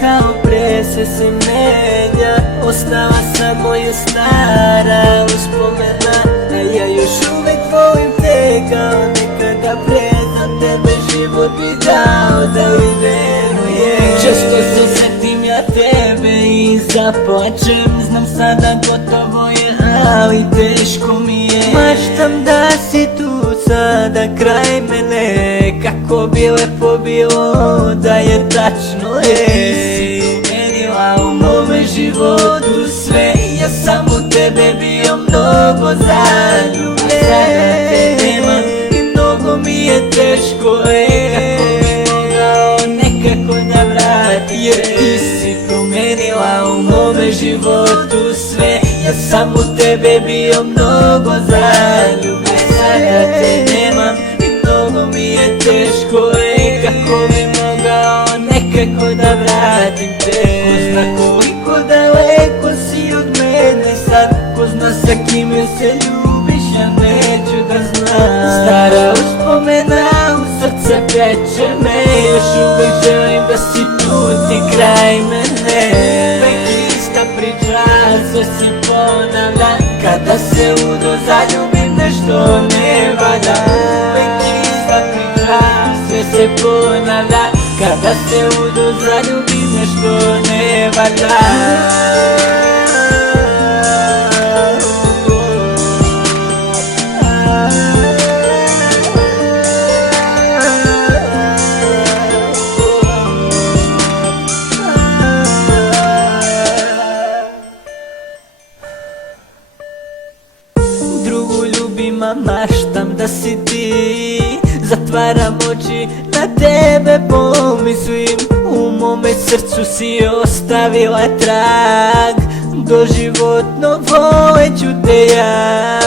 kao pre, sve se menja. Ostala samo je stara uspomena, a ja još uvek volim te kao nekada pre. Za tebe život bi dao da mi veruješ. Često se setim ja tebe i zaplačem. Znam sada gotovo je, ali teško mi je. Maštam da si tu sada kraj mene. Kako bi lepo bilo da je tačno, ti si promenila u mome životu sve. Ja sam u tebe bio mnogo zaljubljen, sada te nemam i mnogo mi je teško. Kako bi mogao nekako da vratim, jer ti si promenila u mome životu sve. Ja sam u tebe bio mnogo zaljubljen, sada te nemam i mnogo mi je teško. Kako bi mogao nekako da vratim te. Ko zna koliko daleko si od mene sad, ko zna sa kime se ljubiš, ja neću da znam. Stara uspomena u srce peče me, još uvek želim da si tu ti kraj mene. Uvek ista priča, sve se ponavlja, kada se ludo zaljubim nešto ne valja. Uvek ista priča, sve se ponavlja, kada se ludo zaljubim nešto ne valja. Drugu ljubim, a maštam da si ti. Zatvaram oči, na tebe pomislim. U mome srcu si ostavila trag, doživotno voleću te ja.